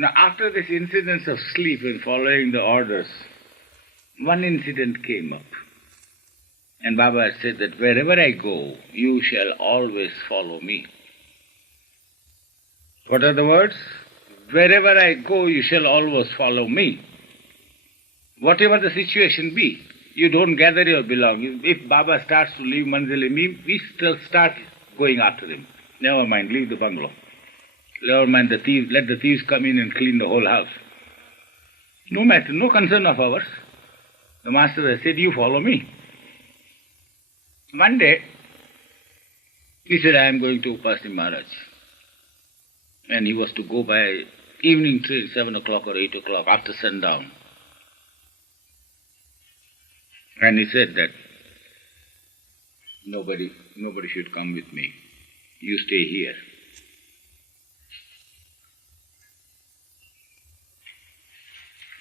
Now, after this incident of sleep and following the orders, one incident came up. And Baba had said that wherever I go, you shall always follow me. What are the words? Wherever I go, you shall always follow me. Whatever the situation be, you don't gather your belongings. If Baba starts to leave Mandali, we still start going after him. Never mind, leave the bungalow. Never mind the thieves, let the thieves come in and clean the whole house. No matter, no concern of ours. The master has said, you follow me. One day, he said, I am going to Padri Maharaj. And he was to go by evening train, 7 o'clock or 8 o'clock, after sundown. And he said that nobody should come with me. You stay here.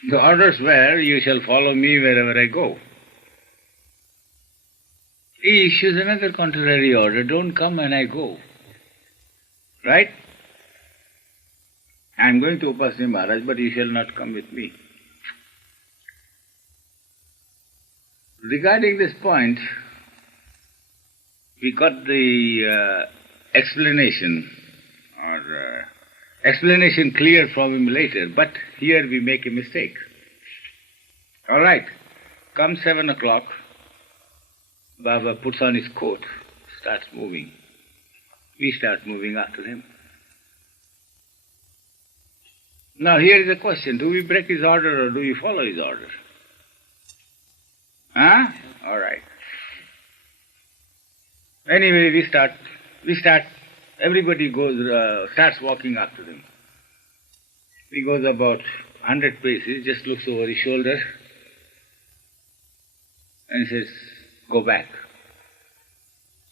The orders were, you shall follow me wherever I go. He issues another contrary order, don't come and I go. Right? I am going to Padri Maharaj, but you shall not come with me. Regarding this point, we got the explanation clear from him later, but here we make a mistake. All right, come 7 o'clock, Baba puts on his coat, starts moving. We start moving after him. Now here is the question, do we break his order or do we follow his order? Huh? All right. Anyway, we start, everybody starts walking after him. He goes about 100 paces, just looks over his shoulder and says, go back.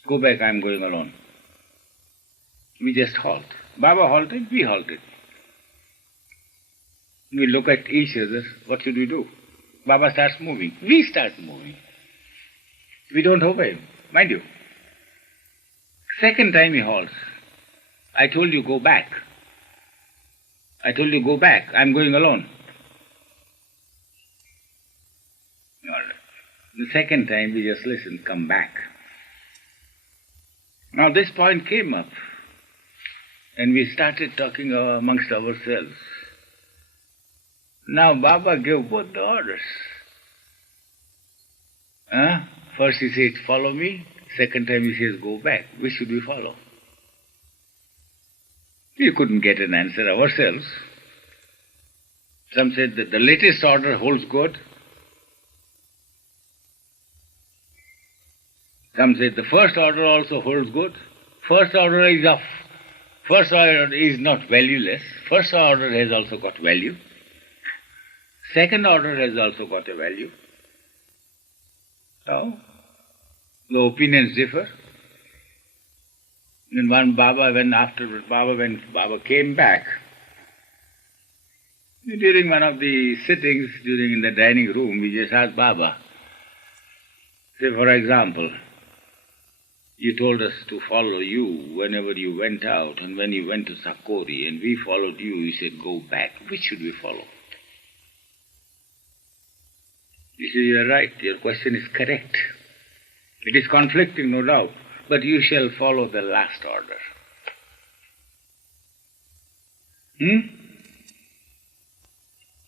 Go back, I'm going alone. We just halt. Baba halted, we halted. We look at each other, what should we do? Baba starts moving, we start moving. We don't obey him, mind you. Second time he halts. I told you go back. I told you go back, I'm going alone. All right. The second time we just listened, come back. Now this point came up and we started talking amongst ourselves. Now Baba gave both the orders. First he said, follow me. Second time he says, go back. Which should we follow? We couldn't get an answer ourselves. Some said that the latest order holds good. Some said the first order also holds good. First order is not valueless. First order has also got value. Second order has also got a value. So, the opinions differ. And when Baba came back, during one of the sittings in the dining room, we just asked Baba, say for example, you told us to follow you whenever you went out and when you went to Sakori and we followed you, you said go back. Which should we follow? You say, you are right, your question is correct. It is conflicting, no doubt, but you shall follow the last order.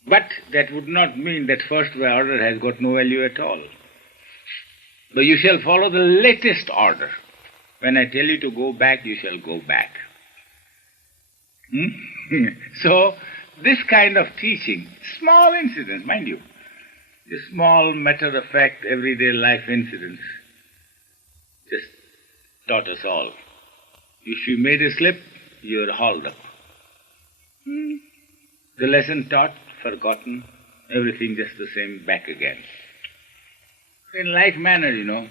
But that would not mean that first order has got no value at all. But you shall follow the latest order. When I tell you to go back, you shall go back. So, this kind of teaching, small incidents, mind you, the small matter-of-fact, everyday life incidents, just taught us all. If you made a slip, you're hauled up. The lesson taught, forgotten, everything just the same, back again. In like manner,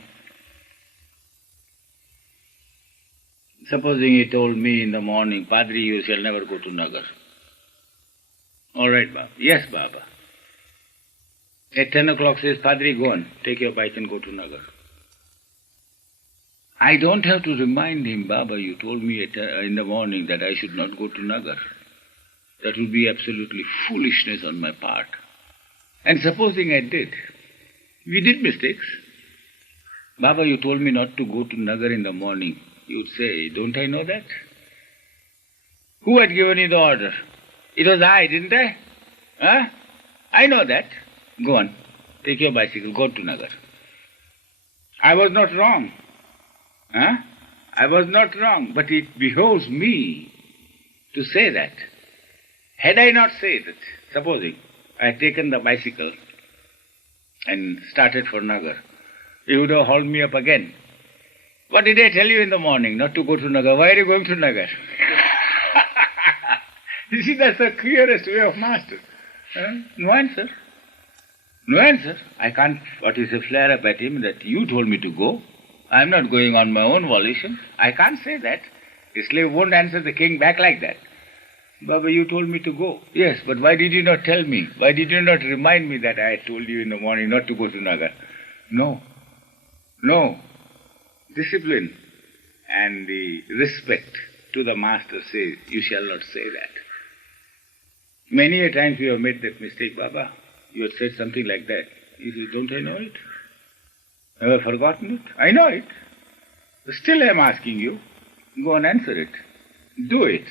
supposing he told me in the morning, Padri, you shall never go to Nagar. All right, Baba. Yes, Baba. At 10 o'clock says, Padri, go on, take your bike and go to Nagar. I don't have to remind him, Baba, you told me in the morning that I should not go to Nagar. That would be absolutely foolishness on my part. And supposing I did, we did mistakes. Baba, you told me not to go to Nagar in the morning. You would say, don't I know that? Who had given you the order? It was I, didn't I? Huh? I know that. Go on. Take your bicycle. Go to Nagar. I was not wrong. Huh? I was not wrong. But it behoves me to say that. Had I not said it, supposing I had taken the bicycle and started for Nagar, you would have hauled me up again. What did I tell you in the morning? Not to go to Nagar. Why are you going to Nagar? You see, that's the clearest way of master. No answer. No answer. I can't, flare up at him that you told me to go. I'm not going on my own volition. I can't say that. A slave won't answer the king back like that. Baba, you told me to go. Yes, but why did you not tell me? Why did you not remind me that I told you in the morning not to go to Nagar? No. No. Discipline and the respect to the master says, you shall not say that. Many a times we have made that mistake. Baba, you had said something like that. You said, don't I know it? Have I forgotten it? I know it. But still I am asking you. Go and answer it. Do it.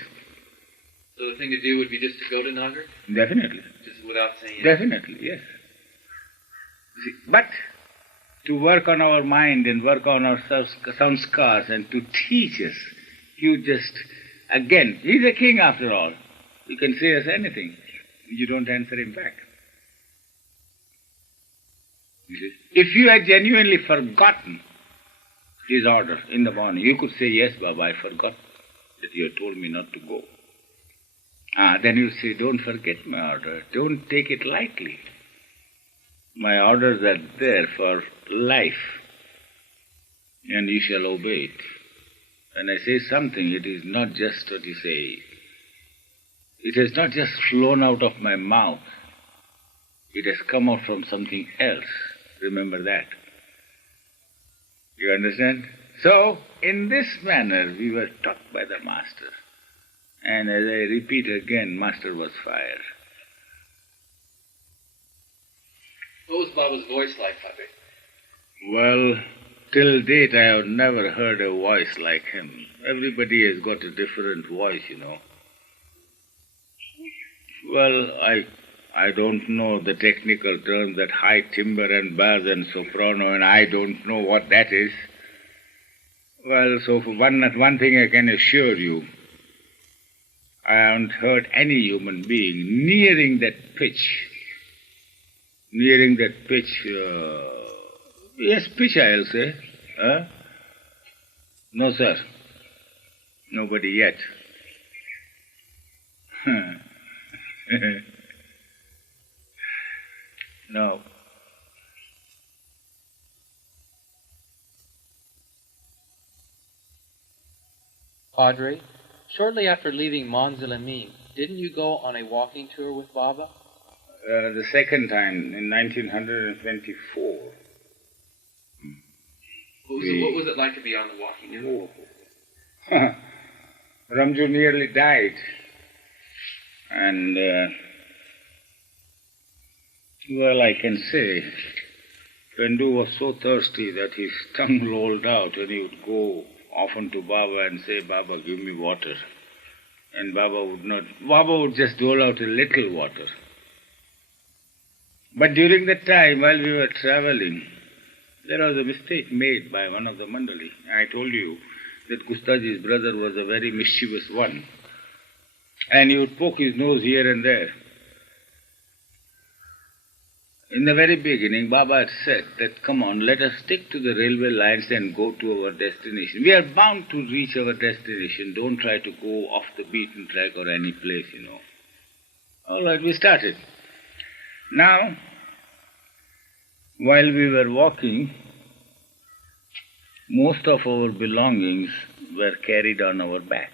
So the thing to do would be just to go to Nagar? Definitely. Just without saying it? Definitely, yes. See, but to work on our mind and work on our sanskars and to teach us, you just, again, he's a king after all. He can say us anything. You don't answer him back. If you had genuinely forgotten his order in the morning, you could say, yes, Baba, I forgot that you had told me not to go. Then you say, don't forget my order. Don't take it lightly. My orders are there for life, and you shall obey it. When I say something, it is not just what you say. It has not just flown out of my mouth. It has come out from something else. Remember that. You understand? So, in this manner, we were taught by the master. And as I repeat again, master was fire. What was Baba's voice like, Padri? Well, till date I have never heard a voice like him. Everybody has got a different voice, you know. Well, I don't know the technical terms, that high timbre and bass and soprano, and I don't know what that is. Well, so for one thing I can assure you, I haven't heard any human being nearing that pitch. Yes, pitch I'll say. No, sir. Nobody yet. No. Padri, shortly after leaving Mandali, didn't you go on a walking tour with Baba? The second time, in 1924. What was it like to be on the walking tour? Ramju nearly died. And, well, I can say, Pendu was so thirsty that his tongue lolled out, and he would go often to Baba and say, Baba, give me water. And Baba would just dole out a little water. But during that time, while we were traveling, there was a mistake made by one of the Mandali. I told you that Gustaji's brother was a very mischievous one. And he would poke his nose here and there. In the very beginning, Baba had said that, come on, let us stick to the railway lines and go to our destination. We are bound to reach our destination. Don't try to go off the beaten track or any place, you know. All right, we started. Now, while we were walking, most of our belongings were carried on our back.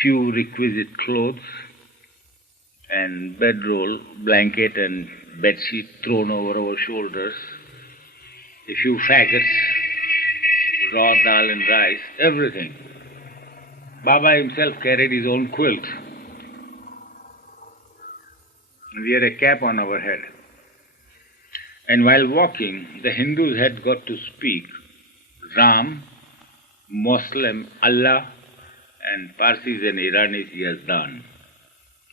Few requisite clothes and bedroll, blanket and bedsheet thrown over our shoulders, a few faggots, raw dal and rice, everything. Baba himself carried his own quilt We had a cap on our head. And while walking, the Hindus had got to speak Ram, Muslim, Allah, and Parsis and Iranis Yazdan.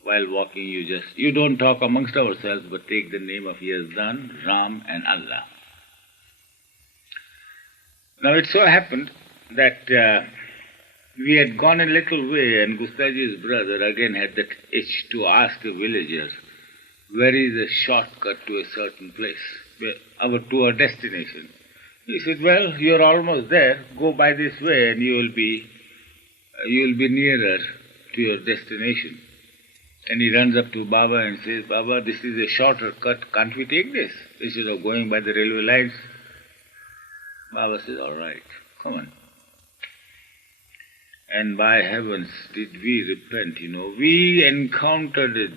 While walking, you don't talk amongst ourselves, but take the name of Yazdan, Ram, and Allah. Now it so happened that we had gone a little way, and Gustaji's brother again had that itch to ask the villagers, where is a shortcut to a certain place, to our destination. He said, well, you're almost there, go by this way and you will be nearer to your destination. And he runs up to Baba and says, Baba, this is a shorter cut, can't we take this instead of going by the railway lines? Baba says, all right, come on. And by heavens, did we repent, We encountered a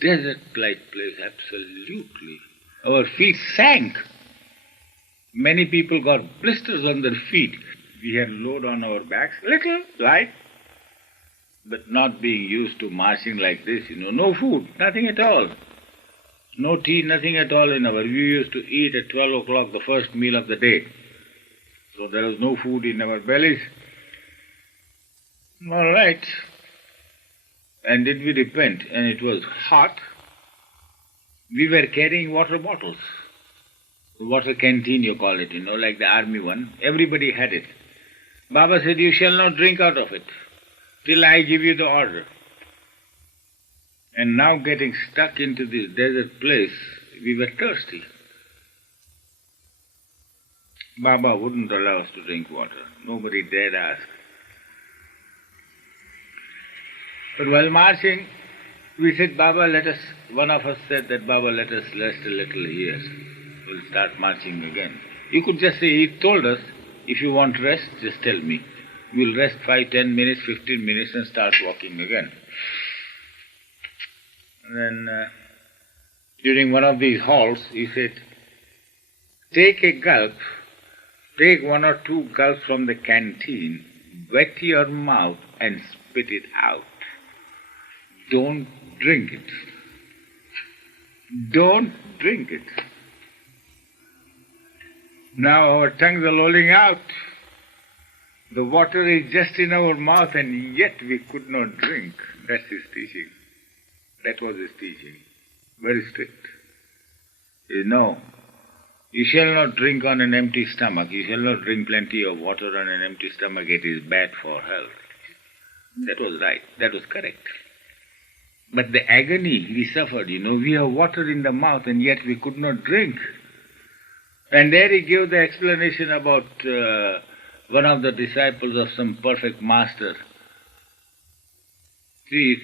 desert-like place, absolutely. Our feet sank. Many people got blisters on their feet. We had load on our backs, little, light, but not being used to marching like this, No food, nothing at all. No tea, nothing at all in our... We used to eat at 12 o'clock, the first meal of the day. So there was no food in our bellies. All right. And did we repent? And it was hot. We were carrying water bottles. Water canteen, you call it, like the army one. Everybody had it. Baba said, you shall not drink out of it till I give you the order. And now getting stuck into this desert place, we were thirsty. Baba wouldn't allow us to drink water. Nobody dared ask. But while marching, we said, Baba, one of us said that, Baba, let us rest a little here. We'll start marching again. You could just say, he told us, if you want rest, just tell me. We'll rest 5, 10 minutes, 15 minutes and start walking again. And then, during one of these halts, he said, take a gulp, take 1 or 2 gulps from the canteen, wet your mouth and spit it out. Don't drink it. Don't drink it. Now our tongues are lolling out. The water is just in our mouth and yet we could not drink. That's his teaching. That was his teaching. Very strict. No, you shall not drink on an empty stomach. You shall not drink plenty of water on an empty stomach. It is bad for health. That was right. That was correct. But the agony we suffered, we have water in the mouth and yet we could not drink. And there he gave the explanation about one of the disciples of some perfect master. See,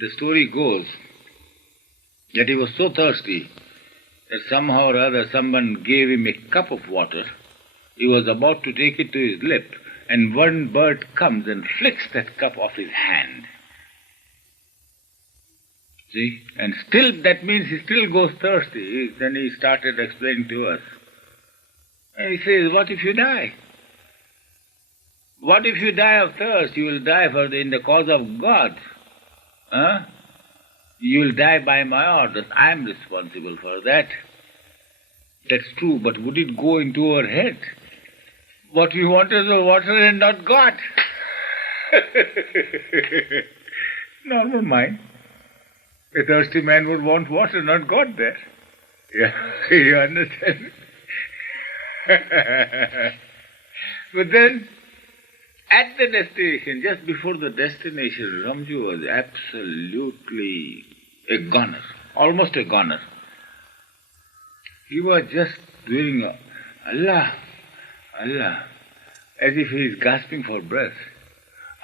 the story goes that he was so thirsty that somehow or other someone gave him a cup of water. He was about to take it to his lip, and one bird comes and flicks that cup off his hand. See? And still, that means he still goes thirsty. Then he started explaining to us. And he says, what if you die? What if you die of thirst? You will die in the cause of God. Huh? You will die by my orders. I am responsible for that. That's true, but would it go into our head? What we wanted was water and not God. Normal mind. A thirsty man would want water, not God there. Yeah, you understand? But then, at the destination, just before the destination, Ramju was absolutely a goner, almost a goner. He was just doing Allah, Allah, as if he is gasping for breath.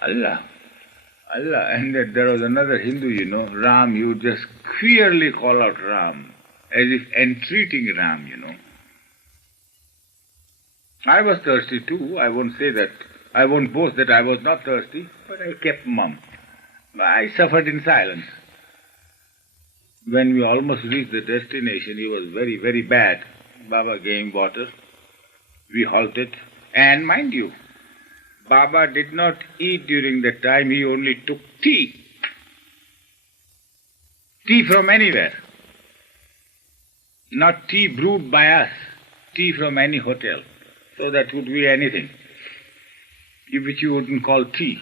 Allah, Allah. And there was another Hindu, Ram, you just clearly call out Ram, as if entreating Ram, I was thirsty too. I won't boast that I was not thirsty, but I kept mum. I suffered in silence. When we almost reached the destination, it was very, very bad. Baba gave him water. We halted. And mind you, Baba did not eat during that time. He only took tea. Tea from anywhere. not tea brewed by us, tea from any hotel. So that would be anything, which you wouldn't call tea.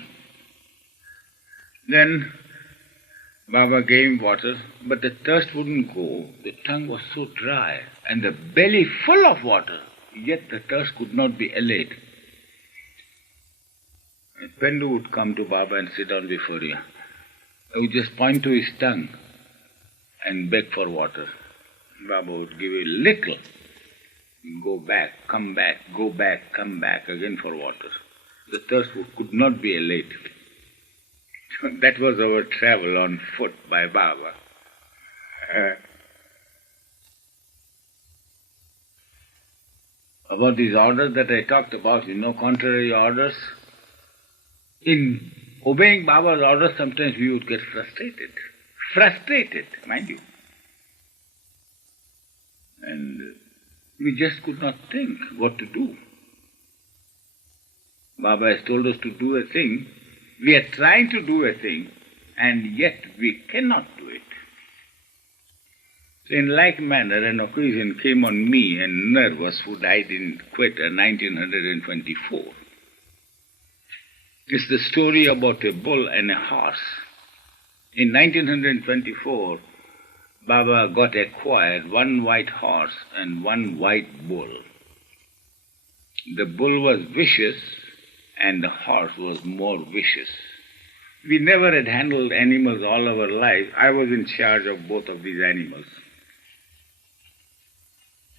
Then Baba gave water, but the thirst wouldn't go. The tongue was so dry, and the belly full of water, yet the thirst could not be allayed. And Pendu would come to Baba and sit down before you. He would just point to his tongue and beg for water. Baba would give a little, go back, come back, go back, come back again for water. The thirst could not be allayed. That was our travel on foot by Baba. About these orders that I talked about, contrary orders. In obeying Baba's orders, sometimes we would get frustrated. Frustrated, mind you. And we just could not think what to do. Baba has told us to do a thing. We are trying to do a thing, and yet we cannot do it. So in like manner, an occasion came on me, a nervous, who died in Quetta, 1924. It's the story about a bull and a horse. In 1924, Baba got acquired one white horse and one white bull. The bull was vicious, and the horse was more vicious. We never had handled animals all our life. I was in charge of both of these animals.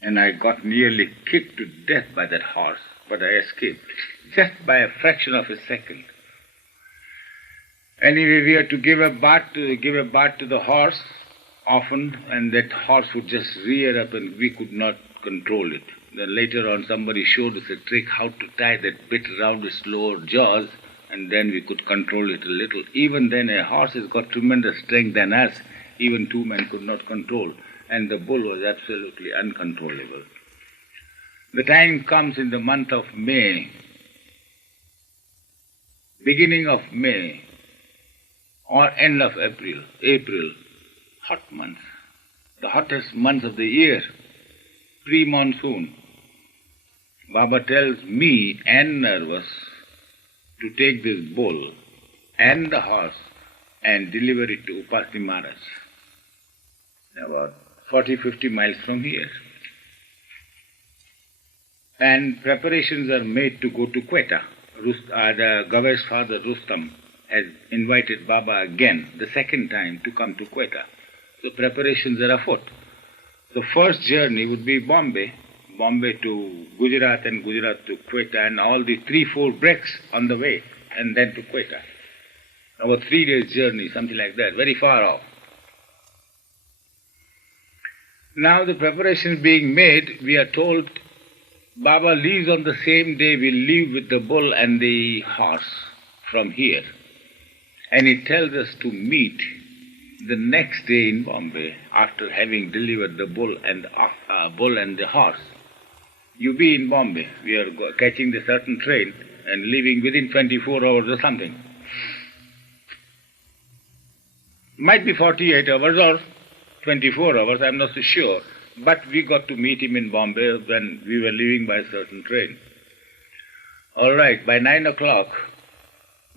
And I got nearly kicked to death by that horse, but I escaped, just by a fraction of a second. Anyway, we had to give a bath to the horse often, and that horse would just rear up and we could not control it. Then later on somebody showed us a trick how to tie that bit around its lower jaws, and then we could control it a little. Even then a horse has got tremendous strength than us, even two men could not control, and the bull was absolutely uncontrollable. The time comes in the month of May, beginning of May, or end of April, hot months, the hottest months of the year, pre-monsoon. Baba tells me and Nervous to take this bull and the horse and deliver it to Upasi Maharaj, about 40-50 miles from here. And preparations are made to go to Quetta. The Gavar's father, Rustam, has invited Baba again, the second time, to come to Quetta. So preparations are afoot. The first journey would be Bombay to Gujarat and Gujarat to Quetta, and all the 3-4 breaks on the way, and then to Quetta. About 3 days journey, something like that, very far off. Now the preparations being made, we are told Baba leaves on the same day. We leave with the bull and the horse from here. And he tells us to meet the next day in Bombay after having delivered the bull and the horse. You be in Bombay. We are catching the certain train and leaving within 24 hours or something. Might be 48 hours or 24 hours, I'm not so sure. But we got to meet him in Bombay when we were leaving by a certain train. All right, by 9 o'clock,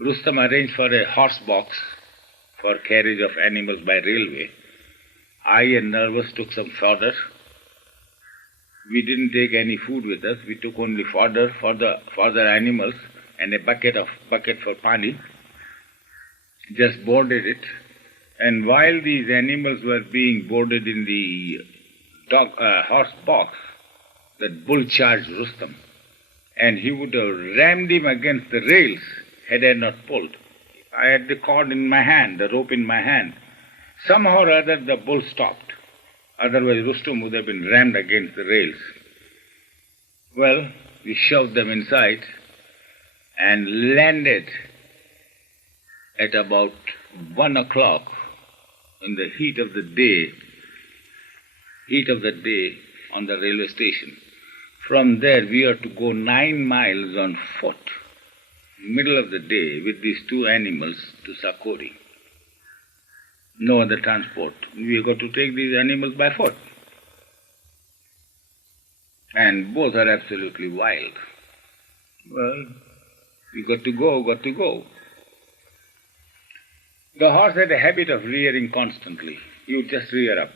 Rustam arranged for a horse box for carriage of animals by railway. I and Nervous took some fodder. We didn't take any food with us. We took only fodder for the animals and a bucket for pani. Just boarded it. And while these animals were being boarded in the horse box, that bull charged Rustam, and he would have rammed him against the rails had I not pulled. I had the cord in my hand, the rope in my hand. Somehow or other the bull stopped. Otherwise Rustam would have been rammed against the rails. Well, we shoved them inside and landed at about 1 o'clock in the heat of the day on the railway station. From there we are to go 9 miles on foot, middle of the day, with these 2 animals to Sakori. No other transport. We have got to take these animals by foot. And both are absolutely wild. Well, you got to go, got to go. The horse had a habit of rearing constantly. He would just rear up.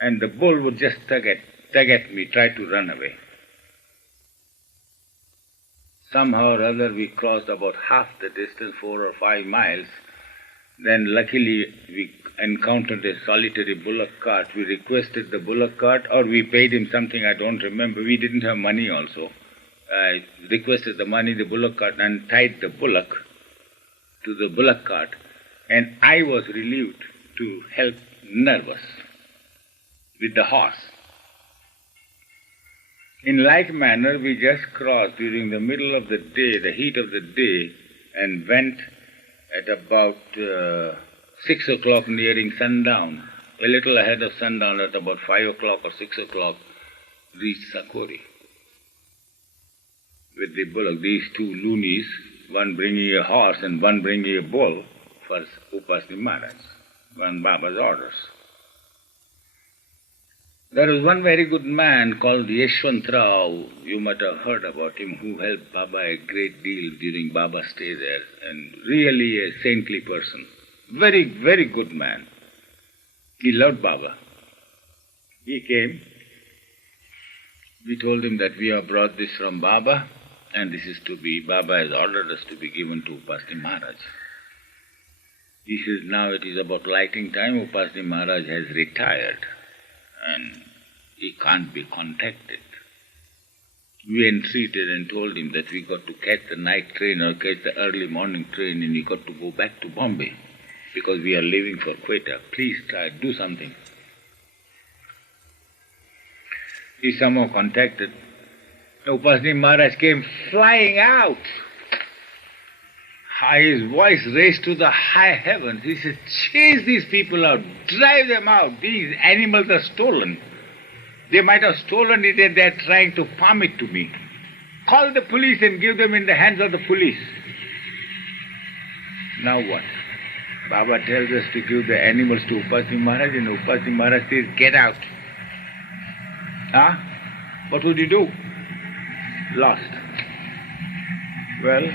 And the bull would just tug at me, try to run away. Somehow or other we crossed about half the distance, 4 or 5 miles. Then luckily we encountered a solitary bullock cart. We requested the bullock cart, or we paid him something, I don't remember. We didn't have money also. I requested the money, the bullock cart, and tied the bullock to the bullock cart. And I was relieved to help Nervous with the horse. In like manner, we just crossed during the middle of the day, the heat of the day, and went at about 6 o'clock nearing sundown, a little ahead of sundown at about 5 o'clock or 6 o'clock, reached Sakori with the bullock. These two loonies, one bringing a horse and one bringing a bull for Upasni Maharaj, on Baba's orders. There was one very good man called Yeshwantrao, you might have heard about him, who helped Baba a great deal during Baba's stay there, and really a saintly person. Very, very good man. He loved Baba. He came. We told him that we have brought this from Baba, and this is to be, Baba has ordered us to be given to Upasni Maharaj. He says now it is about lighting time, Upasni Maharaj has retired, and he can't be contacted. We entreated and told him that we got to catch the night train or catch the early morning train, and we got to go back to Bombay because we are leaving for Quetta. Please try, do something. He somehow contacted. Upasni Maharaj came flying out. His voice raised to the high heavens. He said, chase these people out, drive them out. These animals are stolen. They might have stolen it and they're trying to palm it to me. Call the police and give them in the hands of the police. Now what? Baba tells us to give the animals to Upasni Maharaj, and Upasni Maharaj says, get out. Huh? What would you do? Lost. Well,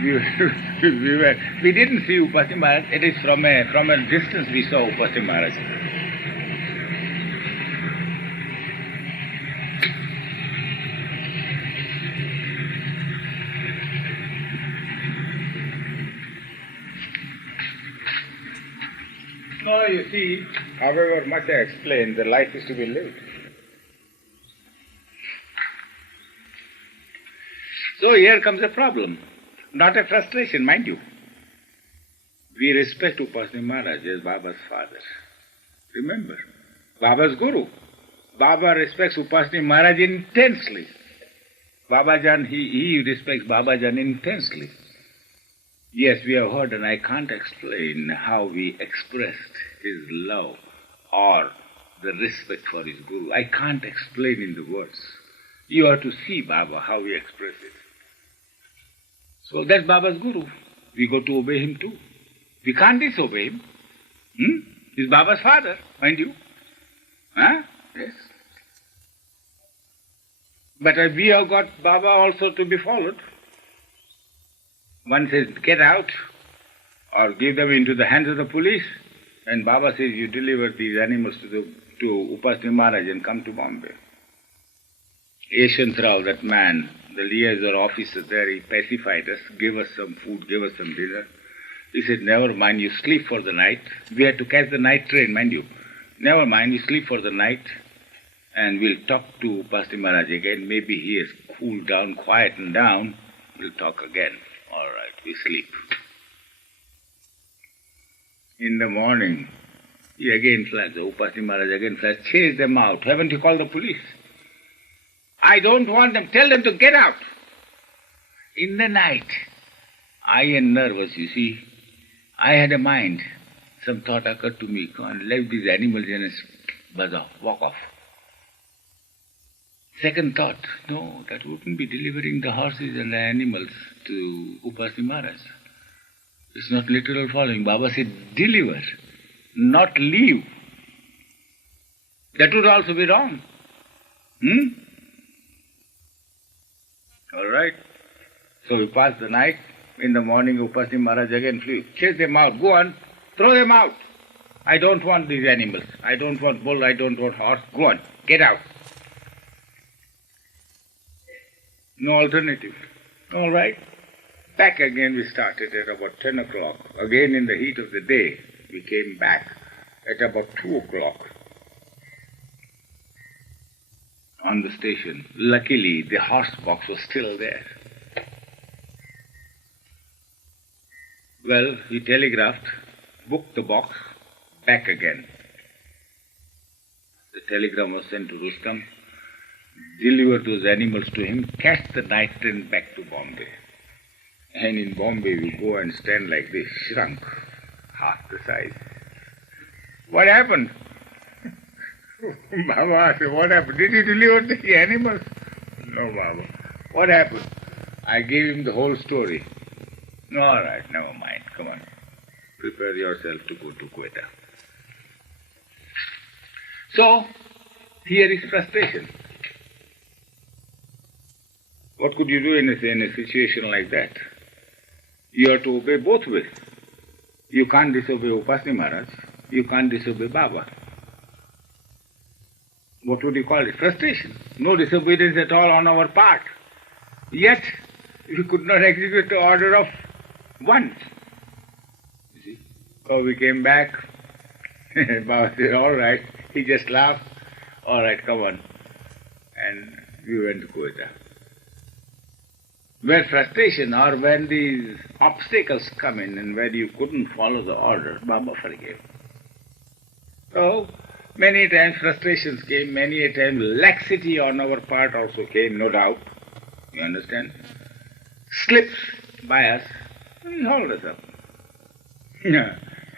we didn't see Upasni Maharaj. It is from a distance we saw Upasni Maharaj. No, you see, however much I explain, the life is to be lived. So here comes a problem. Not a frustration, mind you. We respect Upasni Maharaj as Baba's father. Remember, Baba's guru. Baba respects Upasni Maharaj intensely. Babajan, he respects Babajan intensely. Yes, we have heard, and I can't explain how we expressed his love or the respect for his guru. I can't explain in the words. You have to see Baba, how we express it. So that's Baba's guru. We got to obey him too. We can't disobey him. He's Baba's father, mind you. Huh? Yes. But we have got Baba also to be followed. One says, get out, or give them into the hands of the police. And Baba says, you deliver these animals to Upasni Maharaj and come to Bombay. Yeshwantrao, that man, the liaison officer there, he pacified us, gave us some food, gave us some dinner. He said, never mind, you sleep for the night. We had to catch the night train, mind you. Never mind, you sleep for the night, and we'll talk to Upasni Maharaj again. Maybe he has cooled down, quietened down. We'll talk again. All right, we sleep. In the morning, he again flags, Upasni Maharaj again flags, chase them out. Haven't you called the police? I don't want them. Tell them to get out. In the night, I am nervous, you see. I had a mind. Some thought occurred to me. Go and leave these animals and buzz off, walk off. Second thought, no, that wouldn't be delivering the horses and the animals to Upasni Maharaj. It's not literal following. Baba said, deliver, not leave. That would also be wrong. All right. So we passed the night. In the morning, Upasni Maharaj again flew. Chase them out. Go on. Throw them out. I don't want these animals. I don't want bull. I don't want horse. Go on. Get out. No alternative. All right. Back again we started at about 10 o'clock. Again in the heat of the day, we came back at about 2 o'clock on the station. Luckily, the horse box was still there. Well, he telegraphed, booked the box, back again. The telegram was sent to Rustam, deliver those animals to him, catch the night train back to Bombay. And in Bombay we go and stand like this, shrunk, half the size. What happened? Baba asked, what happened? Did he deliver the animals? No, Baba. What happened? I gave him the whole story. All right, never mind. Come on. Prepare yourself to go to Quetta. So, here is frustration. What could you do in a situation like that? You have to obey both ways. You can't disobey Upasni Maharaj. You can't disobey Baba. What would you call it? Frustration. No disobedience at all on our part. Yet, we could not execute the order of one. You see? So we came back. Baba said, all right. He just laughed. All right, come on. And we went to Quetta. Where frustration or when these obstacles come in and where you couldn't follow the order, Baba forgave. So, many times frustrations came, many a time laxity on our part also came, no doubt. You understand? Slips by us, he hauled us up.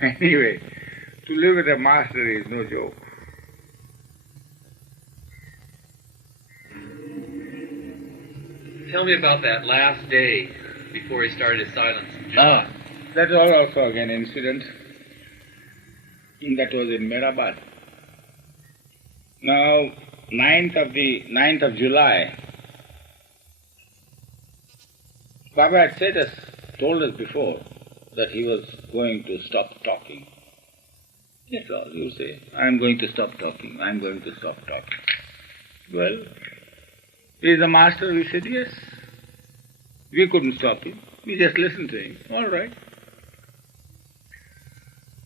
Anyway, to live with a master is no joke. Tell me about that last day before he started his silence. That was also again an incident. That was in Meherabad. Now, 9th of July, Baba had told us before that he was going to stop talking. That's all you say. I'm going to stop talking. I'm going to stop talking. Well, he is the master. We said yes. We couldn't stop him. We just listened to him. All right.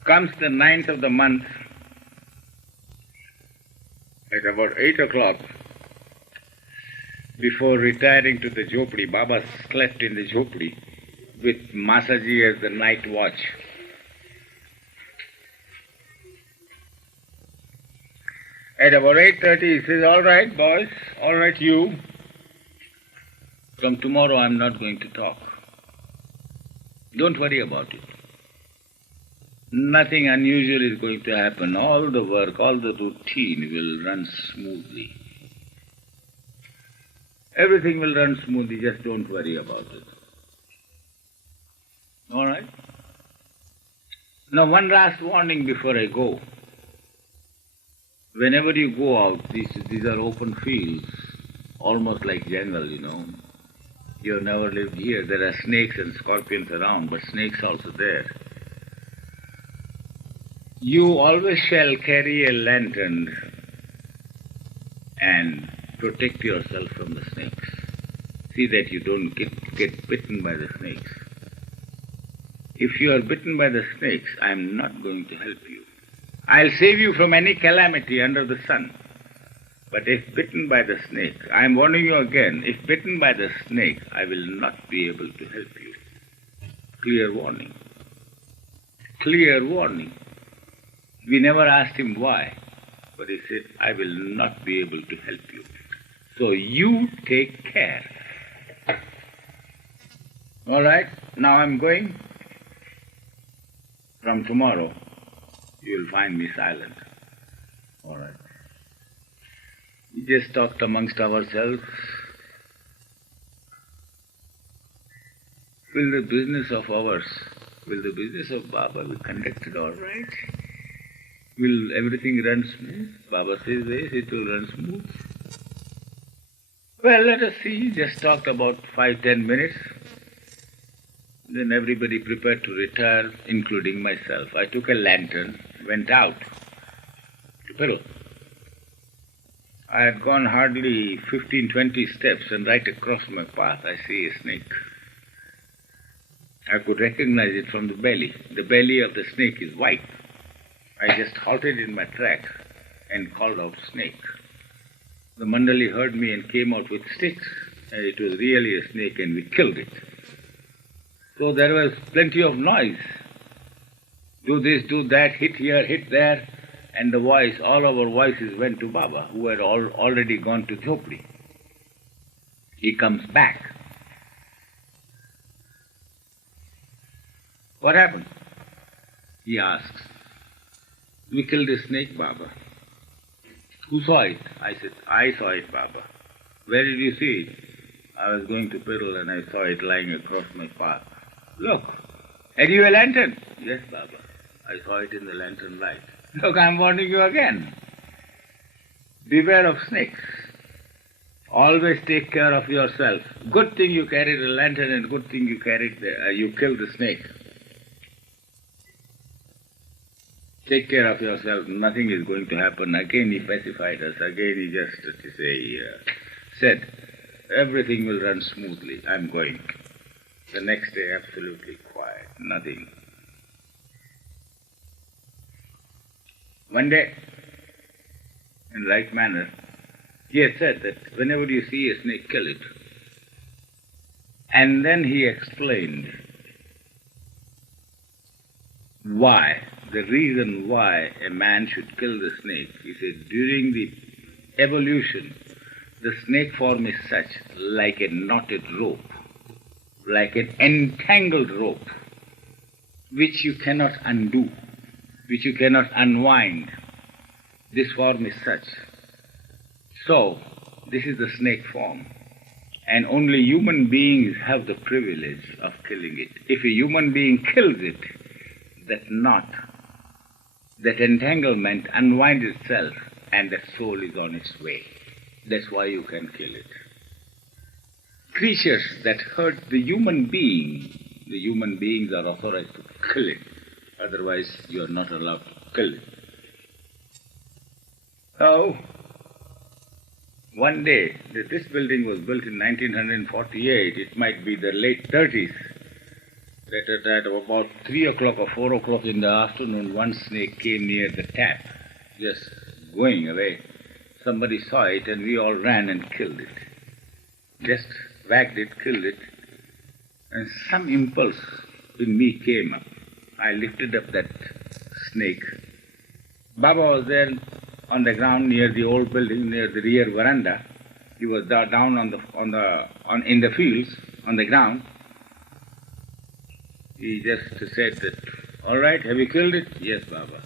Comes the 9th of the month, at about 8 o'clock, before retiring to the jhopdi, Baba slept in the jhopdi with Masaji as the night watch. At about 8:30, he says, all right, boys, all right, you. From tomorrow, I'm not going to talk. Don't worry about it. Nothing unusual is going to happen. All the work, all the routine will run smoothly. Everything will run smoothly, just don't worry about it. All right? Now, one last warning before I go. Whenever you go out, these are open fields, almost like jungle, you know. You have never lived here. There are snakes and scorpions around, but snakes also there. You always shall carry a lantern and protect yourself from the snakes. See that you don't get bitten by the snakes. If you are bitten by the snakes, I am not going to help you. I'll save you from any calamity under the sun. But if bitten by the snake, I am warning you again, if bitten by the snake, I will not be able to help you. Clear warning. Clear warning. We never asked him why, but he said, I will not be able to help you. So you take care. All right, now I'm going. From tomorrow, you'll find me silent. All right. We just talked amongst ourselves. Will the business of ours, will the business of Baba be conducted all right? Will everything run smooth? Baba says yes, it will run smooth. Well, let us see. Just talked about 5-10 minutes. Then everybody prepared to retire, including myself. I took a lantern, went out to Peru. I had gone hardly 15-20 steps, and right across my path I see a snake. I could recognize it from the belly. The belly of the snake is white. I just halted in my tracks and called out snake. The Mandali heard me and came out with sticks. And it was really a snake, and we killed it. So there was plenty of noise. Do this, do that, hit here, hit there. And the voice, all our voices went to Baba, who had already gone to Jhopri. He comes back. What happened? He asks. We killed a snake, Baba. Who saw it? I said, I saw it, Baba. Where did you see it? I was going to Pirul and I saw it lying across my path. Look, had you a lantern? Yes, Baba. I saw it in the lantern light. Look, I'm warning you again. Beware of snakes. Always take care of yourself. Good thing you carried a lantern, and good thing you killed the snake. Take care of yourself. Nothing is going to happen. Again he pacified us. Again he just said, everything will run smoothly. I'm going. The next day, absolutely quiet. Nothing. One day, in like manner, he had said that whenever you see a snake, kill it. And then he explained why, the reason why a man should kill the snake. He said, during the evolution, the snake form is such, like a knotted rope, like an entangled rope, which you cannot undo, which you cannot unwind. This form is such. So, this is the snake form. And only human beings have the privilege of killing it. If a human being kills it, that knot, that entanglement unwinds itself, and the soul is on its way. That's why you can kill it. Creatures that hurt the human beings are authorized to kill it. Otherwise, you are not allowed to kill it. So, one day, this building was built in 1948. It might be the late 30s. That at about 3 o'clock or 4 o'clock in the afternoon, one snake came near the tap, just going away. Somebody saw it, and we all ran and killed it. Just whacked it, killed it. And some impulse in me came up. I lifted up that snake. Baba was there on the ground near the old building, near the rear veranda. He was down in the fields, on the ground. He just said that, all right, have you killed it? Yes, Baba.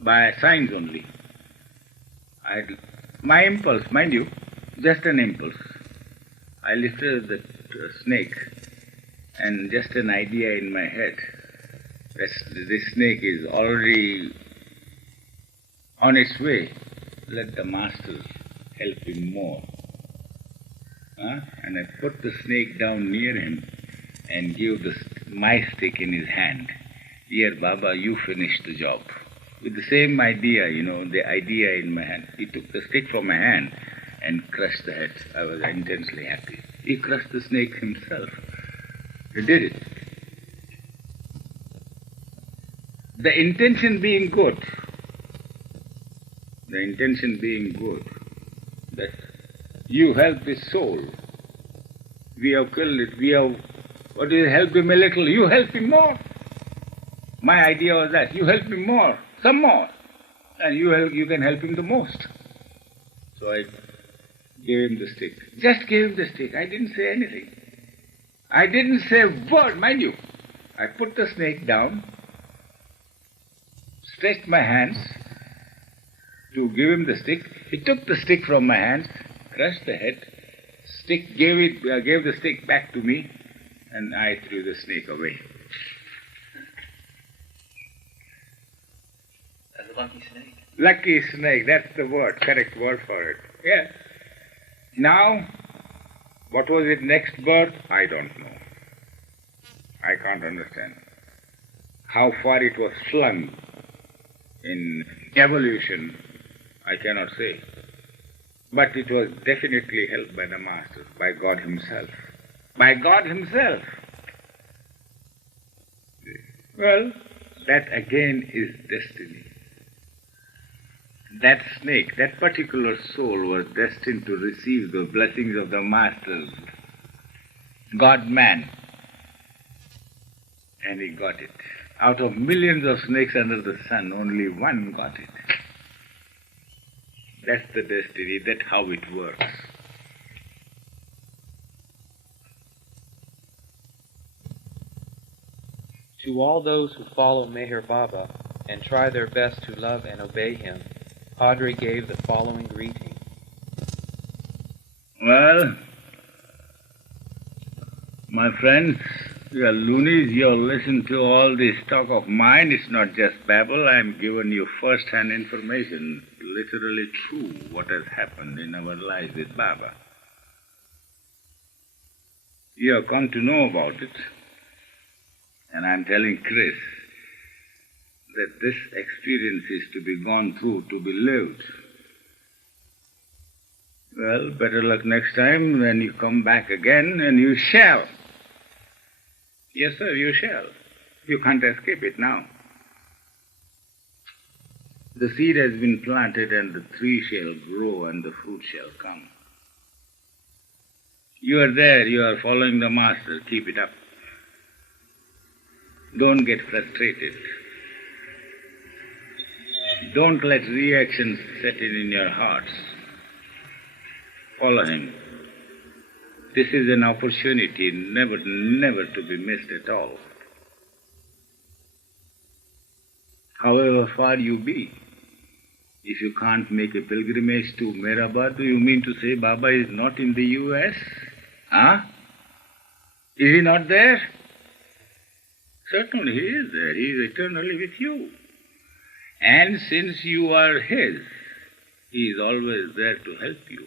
By signs only. My impulse, mind you, just an impulse. I lifted the snake, and just an idea in my head. This snake is already on its way. Let the master help him more. And I put the snake down near him and gave my stick in his hand. Here, Baba, you finish the job. With the same idea, the idea in my hand. He took the stick from my hand and crushed the head. I was intensely happy. He crushed the snake himself. He did it. The intention being good, that you help this soul. We have killed it, what do you help him a little? You help him more. My idea was that, you help him more, some more, and you can help him the most. So I gave him the stick. Just gave him the stick. I didn't say anything. I didn't say a word, mind you. I put the snake down, stretched my hands to give him the stick. He took the stick from my hands, crushed the head, gave the stick back to me, and I threw the snake away. That's a lucky snake. Lucky snake, that's the word, correct word for it. Yeah. Now, what was its next birth? I don't know. I can't understand. How far it was flung in evolution, I cannot say. But it was definitely helped by the Master, by God Himself. By God Himself. Well, that again is destiny. That snake, that particular soul was destined to receive the blessings of the Master, God-man. And he got it. Out of millions of snakes under the sun, only one got it. That's the destiny, that's how it works. To all those who follow Meher Baba and try their best to love and obey him, Padri gave the following greeting. Well, my friends, you are loonies, you all listen to all this talk of mine. It's not just babble. I'm giving you first-hand information, literally true, what has happened in our lives with Baba. You have come to know about it. And I'm telling Chris that this experience is to be gone through, to be lived. Well, better luck next time when you come back again, and you shall. Yes, sir, you shall. You can't escape it now. The seed has been planted, and the tree shall grow, and the fruit shall come. You are there, you are following the Master. Keep it up. Don't get frustrated. Don't let reactions set in your hearts. Follow him. This is an opportunity never to be missed at all. However far you be, if you can't make a pilgrimage to Meherabad, do you mean to say Baba is not in the U.S.? Huh? Is he not there? Certainly he is there. He is eternally with you. And since you are his, he is always there to help you.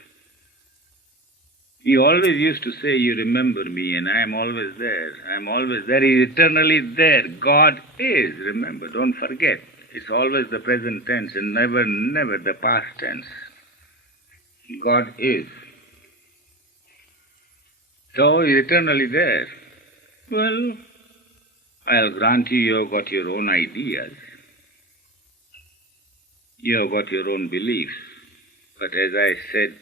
He always used to say, you remember me, and I am always there. I am always there. He is eternally there. God is, remember, don't forget. It's always the present tense and never the past tense. God is. So he is eternally there. Well, I'll grant you, you have got your own ideas. You have got your own beliefs. But as I said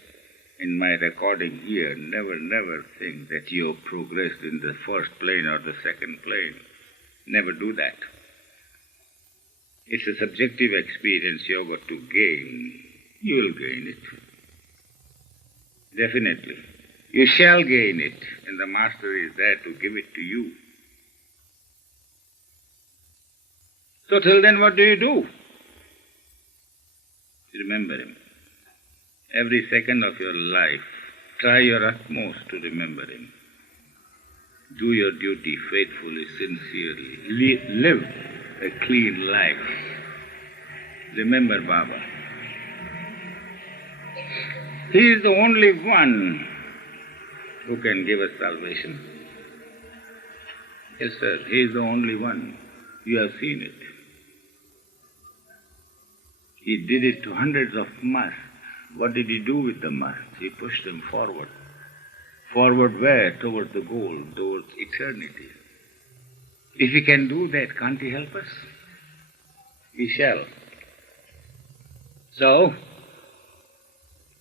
in my recording here, never think that you have progressed in the first plane or the second plane. Never do that. It's a subjective experience you have got to gain. You will gain it. Definitely. You shall gain it, and the Master is there to give it to you. So till then, what do you do? Remember him. Every second of your life, try your utmost to remember him. Do your duty faithfully, sincerely. Live a clean life. Remember Baba. He is the only one who can give us salvation. Yes, sir, he is the only one. You have seen it. He did it to hundreds of musts. What did he do with the musts? He pushed them forward. Forward where? Towards the goal, towards eternity. If he can do that, can't he help us? He shall. So,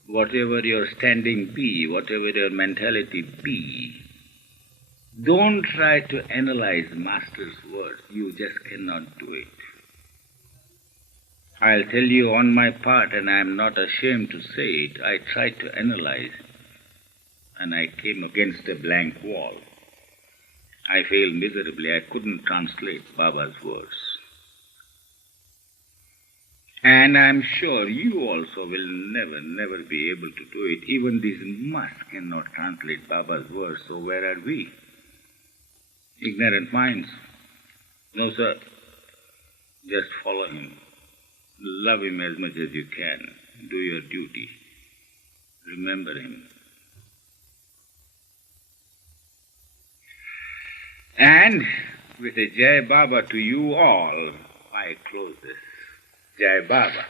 whatever your standing be, whatever your mentality be, don't try to analyze Master's words. You just cannot do it. I'll tell you on my part, and I am not ashamed to say it, I tried to analyze, and I came against a blank wall. I failed miserably. I couldn't translate Baba's words. And I'm sure you also will never be able to do it. Even these musts cannot translate Baba's words, so where are we? Ignorant minds. No, sir. Just follow him. Love him as much as you can. Do your duty. Remember him. And with a Jai Baba to you all, I close this. Jai Baba.